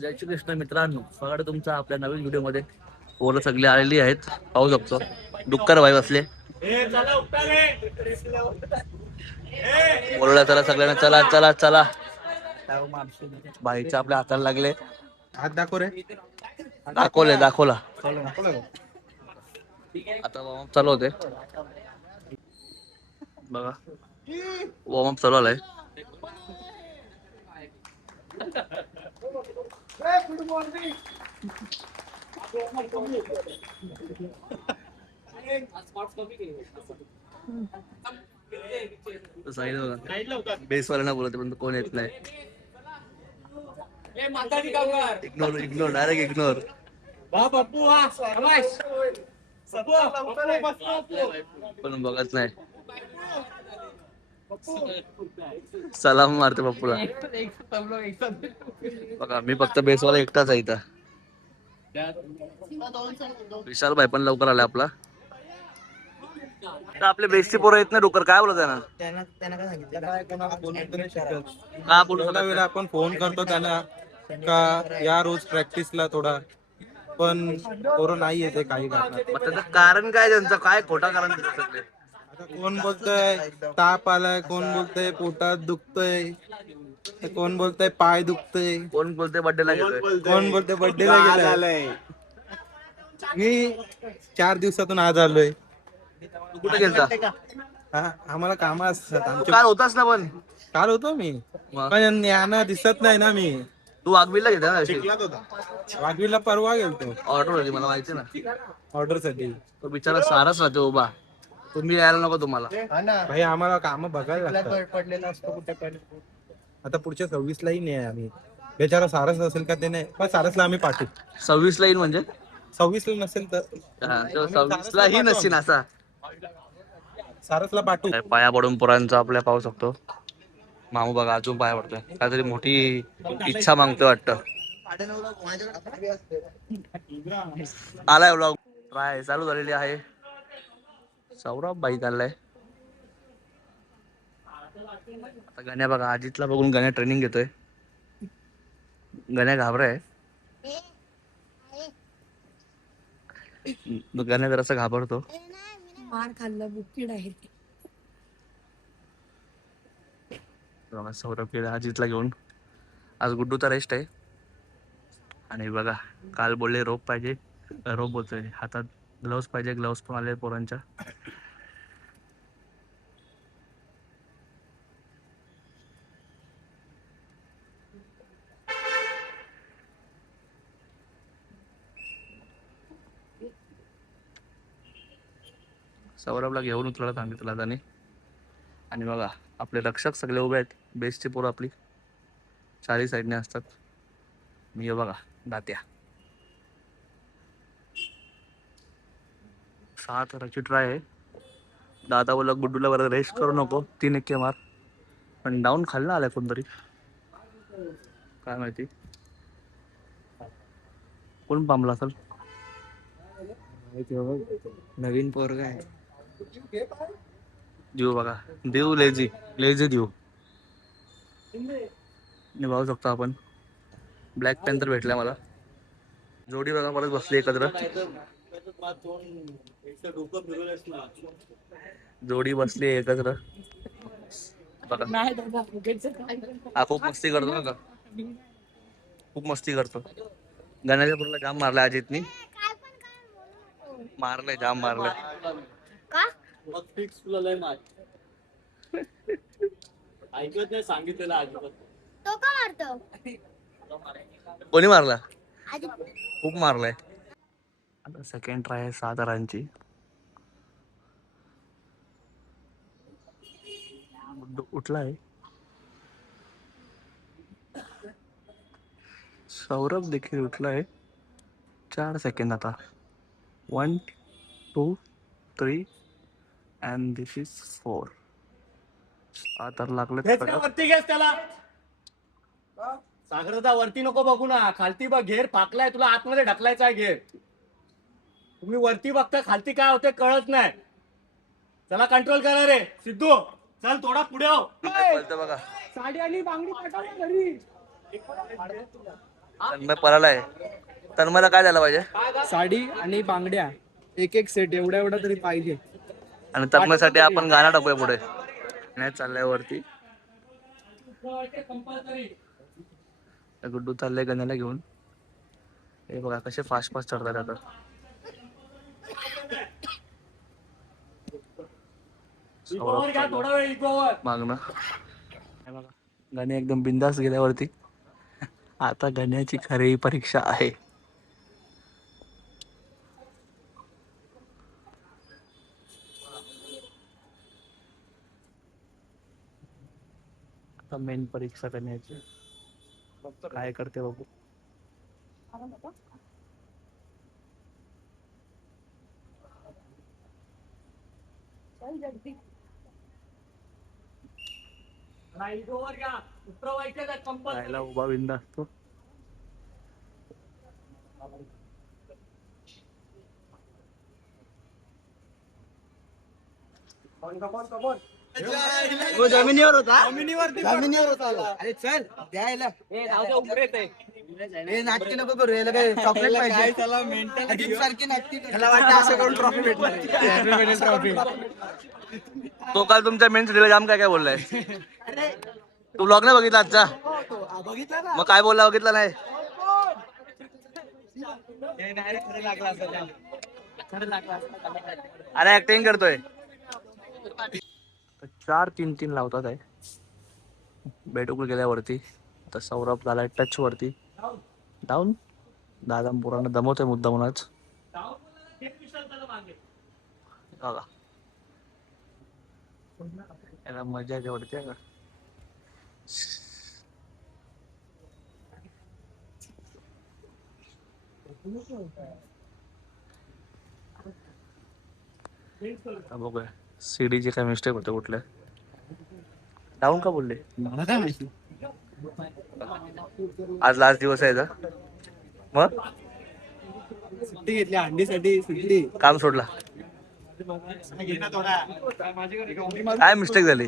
जय श्री कृष्ण मित्रांनो, स्वागत तुमचं आपल्या नवीन व्हिडिओ मध्ये. पोरं सगळी आलेली आहेत, पाहू शकतो. डुक्कर भाई बसले. बोलला चला सगळ्यांना, चला चला चला. भाईच्या आपल्या हाताला लागले. हात दाखव रे. दाखवला. दाखवलं. आता वॉर्मअप चालू होते बघा. वॉर्मअप चालू आलाय. बेसवाल्यांना बोलत पण कोण येत नाही. Ignore direct ignore. पण बघत नाही. सलाम मारते पप्पूला. बघा मी फक्त बेसवाला एकटाच आहे इथं. विशाल भाई पण लवकर आला आपला. आपले बेस्टी पोरं येत नाही. डुक्कर काय बोलत त्यांना काय सांगितलं काय कोणाला बोलत नाही शकत. का बोलू एवढा वेळा आपण फोन करतो त्यांना का या रोज प्रॅक्टिसला थोडा, पण पोरं नाही येते काही कारणात. त्याचं कारण काय त्यांचं, काय खोटा कारण देतात सगळे. आता कोण बोलतय ताप आलाय, कोण बोलतय पोटात दुखतय, कोण बोलतय पाय दुखतय, कोण बोलते बर्थडेला गेलोय, कोण बोलतय बर्थडेला गेलाय. मी 4 दिवसातून आज आलोय. तू कुठे गेलता? आम्हाला काम असतात तू आमचे. काल होतास ना पण. काल होतो मी, मग? पण यांना दिसत नाही ना. मी तू वाघबीला घेता ना. वाघवीला परवा गेलतो ऑर्डर होती मला माहिती ना. ऑर्डर साठी. तो बिचारा साराच राहते उभा. तुम्ही यायला नको तुम्हाला. भाई आम्हाला काम बघायला लागतात. पडलेला असतो कुठे पडले. आता पुढच्या 26 लाही नाही आम्ही. बेचारा सारस असेल का ते नाही, पण सारसला आम्ही पाठवू. 26 ला येईल म्हणजे 26 ला नसेल तर 26 ला ही नसतील असा. सारसला पाठवू. पाया पडून पोरांचा आपल्या पाहू शकतो. मामू बघा अजून पाया पडतोय. काहीतरी मोठी इच्छा मागतोय वाटतं. आलाय व्लॉग. ट्राय चालू झालेली आहे. सौरभ भाई चाललाय. आता गण्या बघा, अजितला बघून गण्या ट्रेनिंग घेतोय. गण्या घाबराय. गण्या जरासा घाबरतो. मार खाल्लं बुक्कीड आहे. सौरभ गेला अजितला घेऊन. आज गुड्डूचा रेस्ट आहे. आणि बघा काल बोलले रोप पाहिजे, रोप बोलतोय हातात ग्लव्स पाहिजे. ग्लव्स पण आले पोरांच्या. सौरभला घेऊन उतरायला सांगितलं त्याने. आणि बघा आपले रक्षक सगळे उभे आहेत. बेस्टची पोरं आपली चारी साईडने असतात. मी बघा दात्या 6 तराची ट्राय आहे. दादा बोला गुड्डूला बरं रेस्ट करू नको, 3 एक्के मार. पण डाऊन खाल्ला आलाय कोणतरी, काय माहिती कोण पामला असेल. नवीन पोरगा आहे. देऊ बघा, देऊ लेझी देऊ. पाहू शकतो आपण. ब्लॅक पॅन्थर भेटलाय मला. जोडी बघा परत बसली एकत्र. जोडी बसली एकत्र बघा. हा खूप मस्ती करतो ना का, खूप मस्ती करतो. गण्याच्या पूर्ण जाम मारलाय अजितनी. मारलंय जाम मारलंय. मग फिक्स तुला लय मार. ऐकत नाही सांगितलेलं अजिबात. तो का मारतो? कोणी मारला? खूप मारलाय. आता सेकंड ट्राय आहे 6 तरांची. उठलाय सौरभ देखील उठलाय. 4 सेकंड आता. 1 2 3 अँड दिस इज 4. आता लागले. वरती घेस त्याला. सागरदा वरती नको बघू ना, खालती बघ. घेर फाकलाय तुला, आतमध्ये ढकलायचा आहे घेर. तुम्ही वरती बघता, खालती काय होते कळत नाही. चला कंट्रोल करा रे सिद्धू. चल थोडा पुढे हो. बघा साडी आणि बांगडी पाठव घरी. तन्मय पळाला आहे. तन्मयला काय झालं पाहिजे? साडी आणि बांगड्या एक एक सेट एवढा एवढा तरी पाहिजे. आणि तन्मयसाठी आपण गाणं टाकूया पुढे. नाही चाललंय वरती. गुड्डू चाललंय गण्याला घेऊन. हे बघा कसे फास्ट फास्ट चढतात आता. थोडा वेळ इकोवर. मागणं हे बघा गण्या एकदम बिंदास गेल्यावरती. आता गण्याची खरी परीक्षा आहे. आता मेन परीक्षा गण्याची काय करते बघू. इकोवर घ्या. उतरवायचे कंपल्सरी. राहायला उभा बिंदा असतो. जमिनीवर होता. जमिनीवर होता. अरे चल द्यायला. नाटकी नको करू. याला काय चॉकलेट पाहिजे. अजिब सारखी नाटकी. त्याला वाटतं असं करून ट्रॉफी भेटणार. ट्रॉफी. तो काल तुमच्या मेन सिटीला जाम काय काय बोललाय. तू ब्लॉग नाही बघितला आजचा. बघितलं ना. मग काय बोलला बघितला नाही. अरे ऍक्टिंग करतोय. 4-3-3 लावतात आहे. बेटुकू गेल्यावरती आता सौरभ झालाय टच वरती. डाऊन. दादा पुराणं दमवतोय मुद्दा म्हणूनच. बघा याला मजा येते वाटते का. आता बघूया सीडीचे काय मिस्टेक होते कुठल्या. डाऊन का बोलले. मला काय माहिती. आज लास्ट दिवस आहे का मग. सुट्टी घेतली अंडीसाठी. सुट्टी काम सोडला. काय मिस्टेक झाली.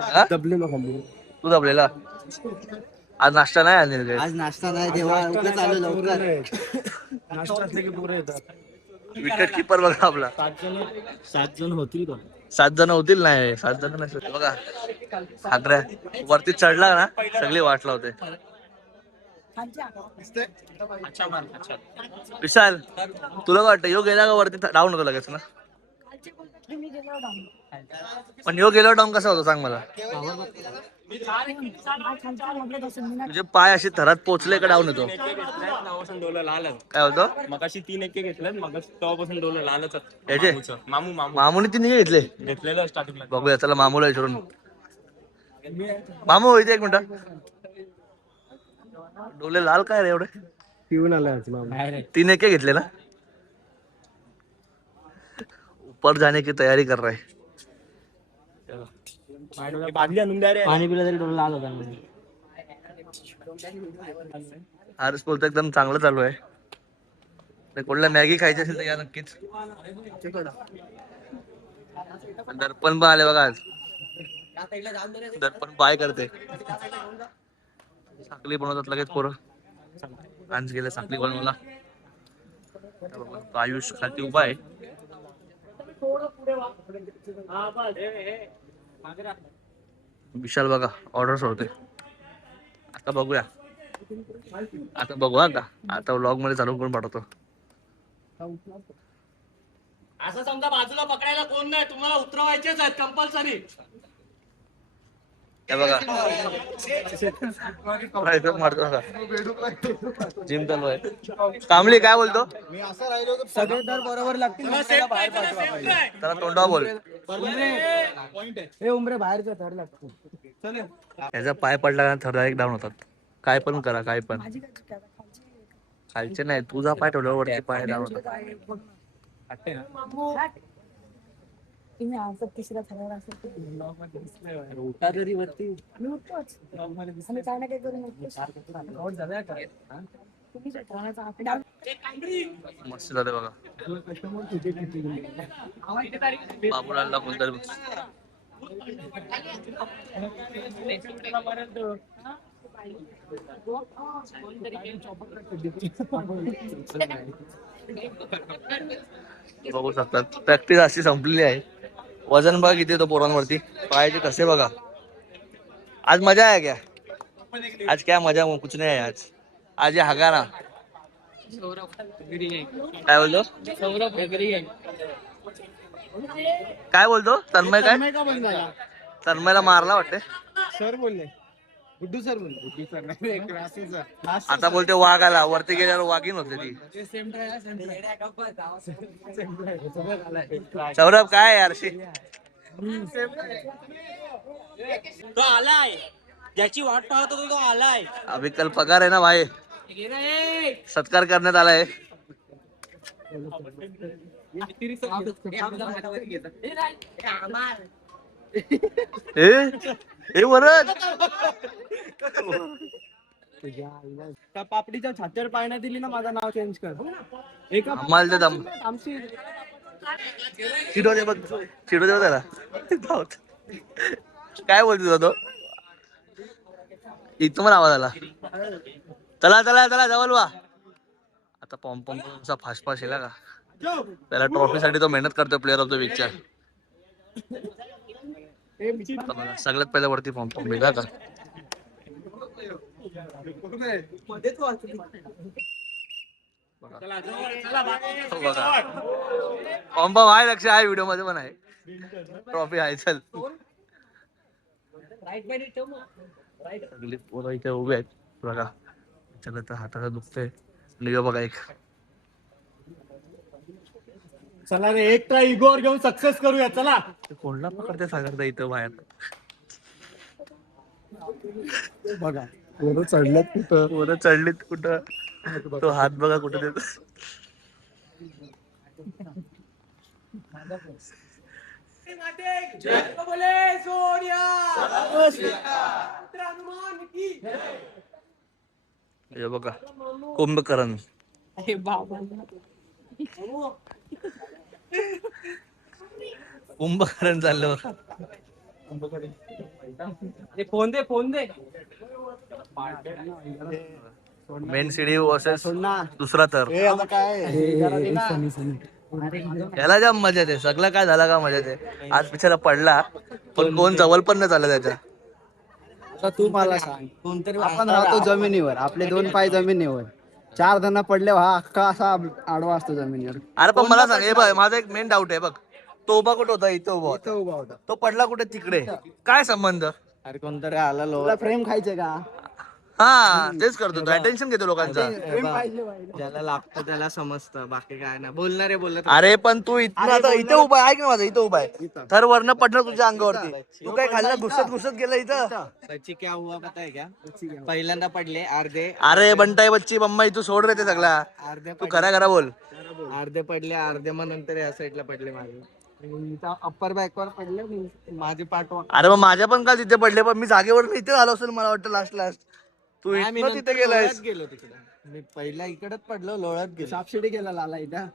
हा? दबलेलो खाली. तू दाबलेला. आज नाश्ता नाही आणले. आज नाश्ता नाही तेव्हा उगाच आलो लवकर. नाश्ता असले की पुरे येतात. विकेट किपर बघा आपला. 7 जण होतील का. 7 जण होतील. नाही 7 जण नसतील. बघा हादऱ्या वरती चढला ना सगळी वाट लावते. विशाल तुला काय वाटतं यो गेला का वरती डाऊन होतो लगेच ना. पण यो गेल्यावर डाऊन कसा होता सांग मला. म्हणजे पाय असे थरात पोचले का डाऊन होतो. काय होतं. मगाशी 3 एके घेतलं मग तेव्हापासून डोलं लालच याचे मामू मामूने तिने घेतले. घेतलेलं स्टार्टिंगला. बघूया चला मामूला विचारून. मामू इथे एक मिनिट. डोले लाल काय रे एवढे. पिऊन आलाय. 3 एके घेतले ना. ऊपर जाने की तयारी कर रहा है. बादली आणून द्या रे. पाणी पिलं तरी डोला लाल होता. आरस बोलतो एकदम चांगलं चालू आहे. कोणाला मॅगी खायची असेल तर या नक्कीच. दर्पण पण आले बघा आज. दर्पण बाय करते. साखली बनवतात लगेच पोरं. आज गेले साखली बनवायला. आयुष खालती उभा आहे. विशाल बघा ऑर्डर सोडते. आता बघूया. आता बघू आता व्लॉग मध्ये चालू करून पाठवतो. असं समजा बाजूला पकडायला कोण नाही. तुम्हाला उतरवायचेच आहेत कंपल्सरी. हे बघा जिम चालू आहे. कामली काय बोलतो. सगळे तर बरोबर लागतील. त्याला तोंडावर बोल. हे उमरे बाहेरचं थर लागतो. याचा पाय पडला का थर डायरेक्ट डाऊन होतात. काय पण करा काय पण. खालचे नाही तुझा पाय ठेवल्यावर वरती पाय डाऊन होतात. तुम्ही असं तिसऱ्या थरावर असं उठा तरी वरती. मी उठतोच आणि काय ना काय करून तुम्ही मस्त झाले बघा. बाबूलालला कोणतरी बघू शकतात प्रॅक्टिस अशी संपलेली आहे. वजन बघा किती येतो पोरांवरती, पायाचे कसे बघा. आज मजा आहे क्या? आज क्या मजा कुछ नाही आहे आज. आज ये हगाना. काय बोलतो? काय बोलतो तन्मय? काय तन्मयला मारला वाटते. सर बोलले, गुड्डू सर बोलले. आता बोलते वाघ आला. वरती गेल्यावर वाघीन होते ती. सौरभ काय यारशी तो आलाय, ज्याची वाट पाहत होतो तो आलाय. अभी कल पगार आहे ना भाई, सत्कार करण्यात आलाय. वरद त्या पापडीच्या छात्यावर पाळण्यात दिली ना, माझं नाव चेंज कर. एका आम्हाला दम आमची चिडवते बघ, चिडवते त्याला. काय बोलतो तो? इथं पण आवाज आला. चला चला चला जवळ वा. आता पॉम्पॉमचा फास्ट येला का? त्याला ट्रॉफी साठी तो मेहनत करतोय प्लेअर ऑफ द वीकच्या. सगळ्यात पहिल्या वरती पॉम्पॉम भेटा का? पॉम्पॉम आहे, लक्ष आहे, व्हिडिओ मध्ये पण आहे. ट्रॉफी आहे. चल सगळी पोरं इथे उभे आहेत बघा. त्याला तर हाताला दुखतंय. लिओ बघा एक. चला रे, एक ट्राय इगोवर घेऊन सक्सेस करूया. चला कोणला पकडते सागरता इथं बाहेर. बघा पोरं चढल्यात कुठं. पोरं चढलीत कुठं. तो हात बघा कुठं देतो. हे बघा कुंभकर्ण. अरे बाबा कुंभकर्ण चाललं. फोन दे, फोन दे. मेन सिडी वर्सेस दुसरा तर. याला जाम मजा येते. सगळं काय झाला का मजा येते. आज बिचारा पडला पण कोण जवळ पण नाही झालं त्याच्या. आता तू मला सांग, कोणतरी आपण राहतो जमिनीवर, आपले 2 पाय जमिनीवर, 4 जण पडले, हा अख्खा असा आडवा असतो जमिनीवर. अरे पण मला सांग, हे बघ माझा एक मेन डाऊट आहे बघ. तो उभा कुठं होता? इथं उभा होता. उभा होता. तो पडला कुठे? तिकडे. काय संबंध? अरे कोणतरी आला, तुला फ्रेम खायचे का? हा तेच करतो तो. अटेन्शन घेतो लोकांचा. फ्रेम पाहिजे. ज्याला लागतं त्याला समजतं, बाकी काय नाही. बोलणारे बोलत. अरे पण तू इथं इथे उभा आहे. ऐक ना माझं, इथं उभा आहे. थर वरनं पडलं तुझ्या अंगावरती. तू काय खाल्लं? घुसत गेलं इथं. सच्ची क्या हुआ पता है क्या? पहिल्यांदा पडले अर्धे. अरे बंटाई बच्ची बम्मा तू सोड रे ते सगळा. तू खरा बोल. अर्धे पडले, अर्धे मग नंतर या साईडला पडले माझे. अप्पर बॅकवर पडले माझे पाठवा. अरे मग माझ्या पण का तिथे पडले, पण मी जागेवर इथे झालो असेल मला वाटतं लास्ट. तू इथं तिथे गेलायस. गेलो तिकडे. मी पहिला इकडेच पडलो, लोळत गेलो. सापशिडी गेला लाला इथं.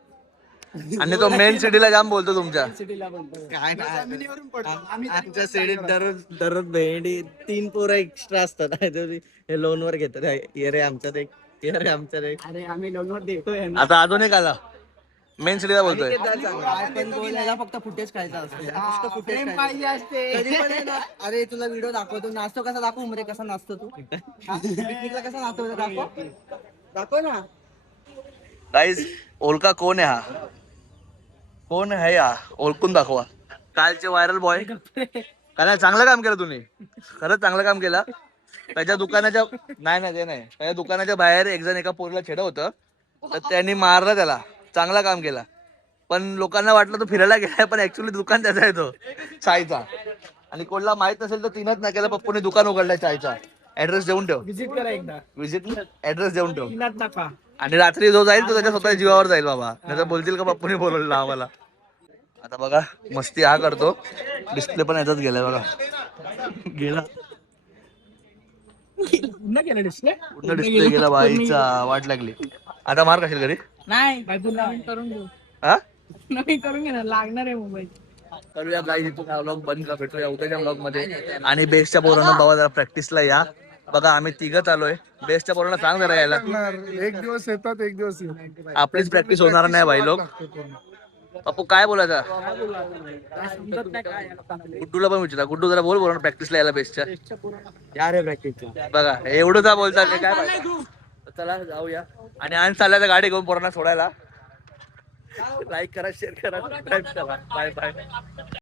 आणि तो मेन सिटीला जाम बोलतो तुमच्या. काय जमिनीवरून पडलो आमच्या सिडीत. दररोज भेंडी 3 पोरं एक्स्ट्रा असतात. हे लोन वर घेतात. ये रे आमच्यात एक, ये रे आमच्यात एक. अरे आम्ही लोन वर देतोय. आता अजून एक आला. मेन सिटीला बोलतोय. पण बोलायला फक्त फुटेज खायचा असतो. फुटेज पाहिजे असते. अरे तुला व्हिडिओ दाखवतो, नाचतो कसा दाखवू मध्ये, कसा नाचतो तू पिकनिकला, कसा नाचतो दाखव ना. गाईज ओळखा कोण आहे हा? कोण आहे हा? ओळखून दाखवा. कालचे व्हायरल बॉय. काय चांगलं काम केलं तुम्ही, खरंच चांगलं काम केलं. त्याच्या दुकानाच्या नाही ते नाही, त्याच्या दुकानाच्या बाहेर एक जण एका पोरीला छेडं होतं, तर त्यांनी मारलं त्याला. चांगला काम केला. पण लोकांना वाटलं तो फिरायला गेलाय, पण ऍक्च्युली दुकान त्याचा आहे तो चायचा. आणि कोणाला माहित नसेल तर 3च नाक्याला पप्पूने दुकान उघडलाय चायचा. ऍड्रेस देऊन ठेव. विजिट करा एकदा. विजिट ऍड्रेस देऊन ठेव. 3 नाका. आणि रात्री जो जाईल तो त्याच्या स्वतः जीवावर जाईल बाबा. नाही तर बोलतील का पप्पूने बोलवलं आम्हाला. आता बघा मस्ती हा करतो. डिस्प्ले पण याचाच गेलाय बघा. गेला पूर्ण डिस्प्ले. पूर्ण डिस्प्ले गेला बाईचा. वाट लागली. आता मार कशाल घरी. नाही नवीन करून घेऊ. हा नवीन करून घेणार, लागणार आहे मोबाईल. करूया गाईज. इथून हा व्लॉग बंद का. भेटूया उद्याच्या व्लॉग मध्ये. आणि बेस्टच्या पोरांना बाबा जरा प्रॅक्टिसला या. बघा आम्ही तिघच आलोय. बेस्टच्या पोरांना सांग जरा यायला. एक दिवस येतात एक दिवस येत आपलीच प्रॅक्टिस होणार नाही भाई लोक. पप्पू काय बोलायचा? गुड्डूला पण विचारा. गुड्डू जरा बोल प्रॅक्टिसला यायला बेस्टच्या. या रे प्रॅक्टिसला. बघा एवढं का बोलतात ते काय माहिती. चला जाऊया. आणि आज चालल्या गाडी घेऊन पोरांना सोडायला. लाईक करा, शेअर करा, सबस्क्राईब करा. Bye bye.